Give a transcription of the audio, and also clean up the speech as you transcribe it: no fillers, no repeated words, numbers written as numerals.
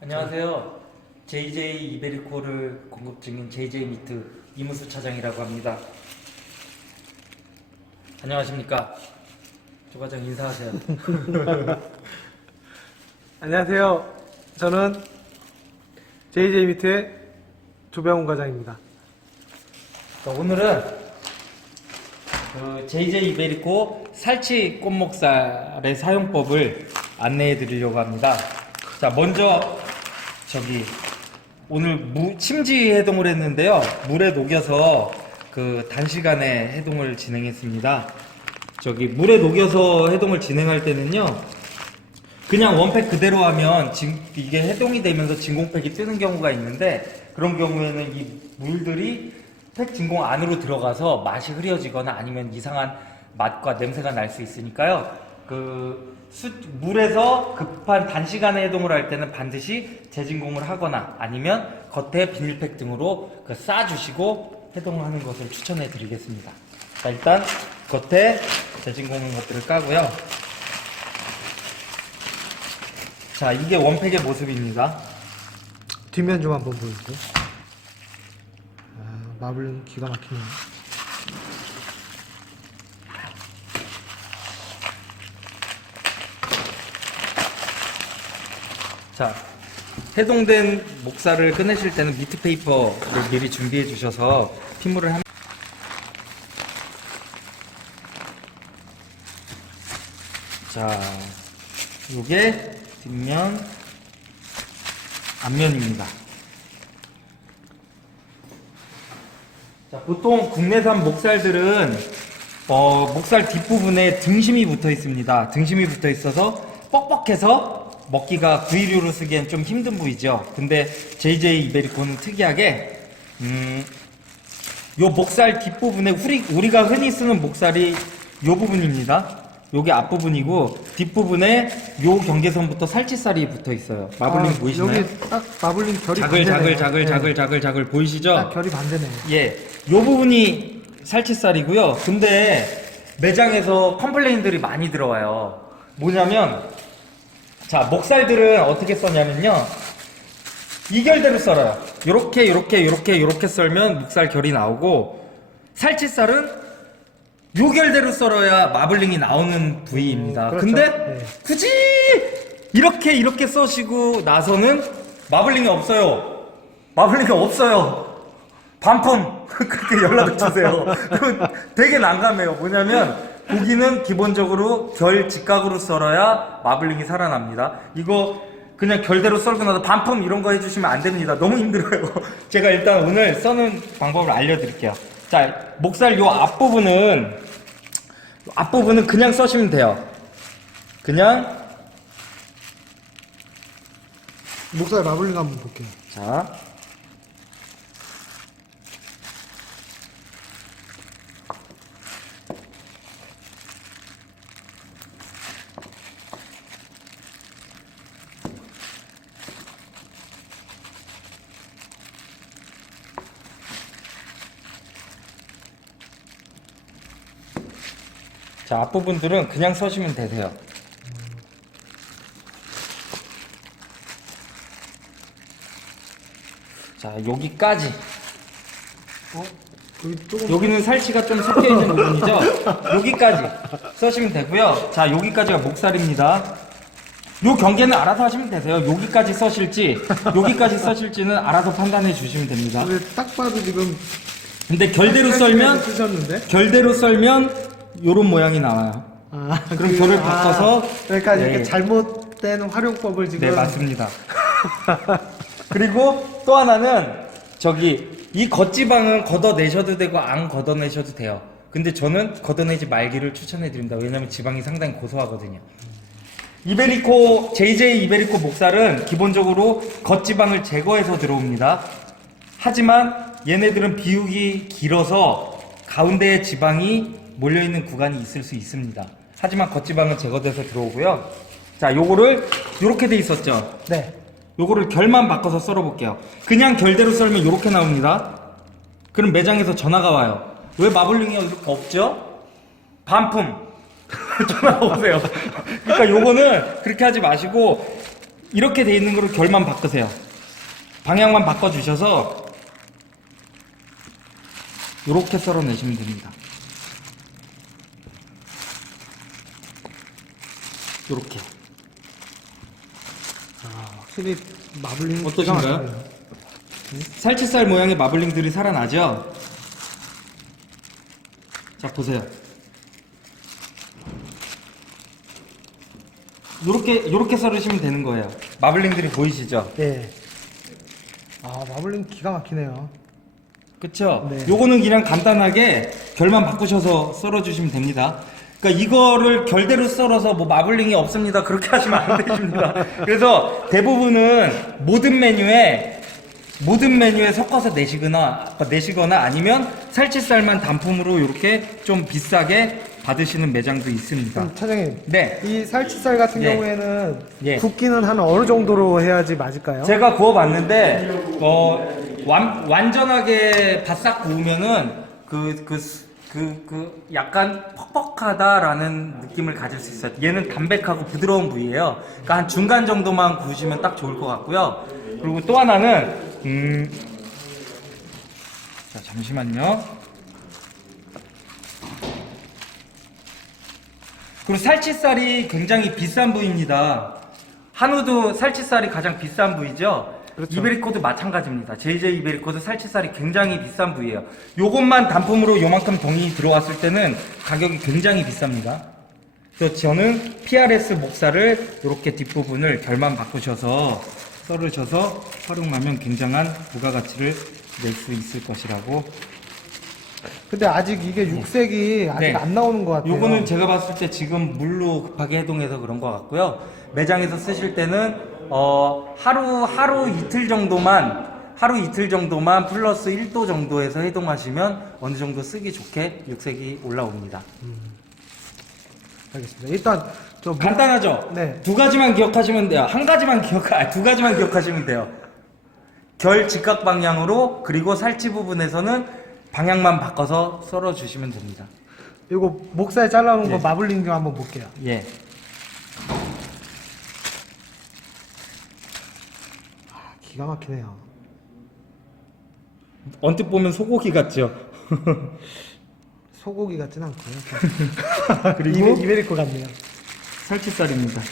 안녕하세요. JJ 이베리코를 공급 중인 JJ 미트 이무수 차장이라고 합니다. 안녕하십니까? 조 과장 인사하세요. 안녕하세요. 저는 JJ 미트의 조병훈 과장입니다. 자, 오늘은 JJ 이베리코 살치 꽃목살의 사용법을 안내해 드리려고 합니다. 자, 먼저 오늘 침지 해동을 했는데요. 물에 녹여서 단시간에 해동을 진행했습니다. 물에 녹여서 해동을 진행할 때는요, 그냥 원팩 그대로 하면 이게 해동이 되면서 진공팩이 뜨는 경우가 있는데, 그런 경우에는 이 물들이 팩 진공 안으로 들어가서 맛이 흐려지거나 아니면 이상한 맛과 냄새가 날 수 있으니까요. 물에서 급한 단시간에 해동을 할 때는 반드시 재진공을 하거나 아니면 겉에 비닐팩 등으로 싸주시고 해동하는 것을 추천해 드리겠습니다. 자, 일단 겉에 재진공 것들을 까고요. 자, 이게 원팩의 모습입니다. 뒷면 좀 한번 보여주세요. 마블링 기가 막히네요. 자, 해동된 목살을 꺼내실 때는 미트 페이퍼를 미리 준비해 주셔서 핏물을 자, 요게 뒷면, 앞면입니다. 자, 보통 국내산 목살들은 목살 뒷부분에 등심이 붙어 있습니다. 등심이 붙어 있어서 뻑뻑해서 먹기가 구이류로 쓰기엔 좀 힘든 부위죠. 근데 JJ 이베리코는 특이하게 요 목살 뒷부분에 우리가 흔히 쓰는 목살이 요 부분입니다. 요게 앞부분이고 뒷부분에 요 경계선부터 살치살이 붙어 있어요. 마블링 보이시나요? 여기 딱 마블링 결이 반대네요. 자글 보이시죠? 딱 결이 반대네요. 예, 요 부분이 살치살이고요. 근데 매장에서 컴플레인들이 많이 들어와요. 뭐냐면, 자, 목살들은 어떻게 써냐면요, 이 결대로 썰어요. 요렇게 썰면 목살 결이 나오고, 살치살은 요 결대로 썰어야 마블링이 나오는 부위입니다. 그렇죠. 근데 네. 굳이 이렇게 써시고 나서는 마블링이 없어요. 마블링이 없어요. 반품 그렇게 연락을 주세요. 되게 난감해요. 뭐냐면 고기는 기본적으로 결 직각으로 썰어야 마블링이 살아납니다. 이거 그냥 결대로 썰고 나서 반품 이런 거 해주시면 안 됩니다. 너무 힘들어요. 제가 일단 오늘 써는 방법을 알려드릴게요. 자, 목살 요 앞부분은 그냥 써시면 돼요. 그냥 목살 마블링 한번 볼게요. 자, 앞부분들은 그냥 써시면 되세요. 자, 여기까지. 여기는 살치가 좀 섞여 있는 부분이죠? 여기까지 써시면 되고요. 자, 여기까지가 목살입니다. 요 경계는 알아서 하시면 되세요. 여기까지 써실지, 여기까지 써실지는 알아서 판단해 주시면 됩니다. 근데 딱 봐도 지금 근데 결대로 썰면 요런 모양이 나와요. 그럼 결을 바꿔서 그러니까 네. 이렇게 잘못된 활용법을 지금 네, 맞습니다. 그리고 또 하나는 이 겉지방은 걷어내셔도 되고 안 걷어내셔도 돼요. 근데 저는 걷어내지 말기를 추천해 드립니다. 왜냐면 지방이 상당히 고소하거든요. JJ 이베리코 목살은 기본적으로 겉지방을 제거해서 들어옵니다. 하지만 얘네들은 비육이 길어서 가운데에 지방이 몰려있는 구간이 있을 수 있습니다. 하지만 겉지방은 제거돼서 들어오고요. 자, 요거를 요렇게 돼 있었죠? 네. 요거를 결만 바꿔서 썰어볼게요. 그냥 결대로 썰면 요렇게 나옵니다. 그럼 매장에서 전화가 와요. 왜 마블링이 이렇게 없죠? 반품. 전화가 오세요. 그러니까 요거는 그렇게 하지 마시고 이렇게 돼 있는 거를 결만 바꾸세요. 방향만 바꿔주셔서 이렇게 썰어내시면 됩니다. 이렇게. 확실히 마블링 어떠신가요? 기가 막히네요. 살치살 모양의 마블링들이 살아나죠? 자, 보세요. 요렇게 썰으시면 되는 거예요. 마블링들이 보이시죠? 예. 마블링 기가 막히네요. 그쵸? 네. 요거는 그냥 간단하게 결만 바꾸셔서 썰어주시면 됩니다. 그러니까 이거를 결대로 썰어서 뭐 마블링이 없습니다. 그렇게 하시면 안 되십니다. 그래서 대부분은 모든 메뉴에 섞어서 내시거나 아니면 살치살만 단품으로 이렇게 좀 비싸게 받으시는 매장도 있습니다. 그럼 차장님, 네. 이 살치살 같은 예. 경우에는 예. 굽기는 한 어느 정도로 해야지 맞을까요? 제가 구워봤는데 완전하게 바싹 구우면은 약간 퍽퍽하다라는 느낌을 가질 수 있어요. 얘는 담백하고 부드러운 부위예요. 그러니까 한 중간 정도만 구우시면 딱 좋을 것 같고요. 그리고 또 하나는 자, 잠시만요. 그리고 살치살이 굉장히 비싼 부위입니다. 한우도 살치살이 가장 비싼 부위죠. 그렇죠. 이베리코도 마찬가지입니다. JJ 이베리코도 살치살이 굉장히 비싼 부위예요. 요것만 단품으로 요만큼 동이 들어왔을 때는 가격이 굉장히 비쌉니다. 그래서 저는 PRS 목살을 이렇게 뒷부분을 결만 바꾸셔서 썰으셔서 활용하면 굉장한 부가가치를 낼 수 있을 것이라고. 근데 아직 이게 육색이 아직 네. 안 나오는 것 같아요. 요거는 제가 봤을 때 지금 물로 급하게 해동해서 그런 것 같고요. 매장에서 쓰실 때는 하루 이틀 정도만 플러스 1도 정도에서 해동하시면 어느 정도 쓰기 좋게 육색이 올라옵니다. 알겠습니다. 일단 간단하죠? 네. 두 가지만 기억하시면 돼요. 두 가지만 기억하시면 돼요. 결 직각 방향으로, 그리고 살치 부분에서는 방향만 바꿔서 썰어 주시면 됩니다. 이거 목살 잘라놓은 예. 거 마블링 좀 한번 볼게요. 예. 기가 막히네요. 언뜻 보면 소고기 같죠? 소고기 같진 않고요. 그리고 이베리코 같네요. 살치살입니다.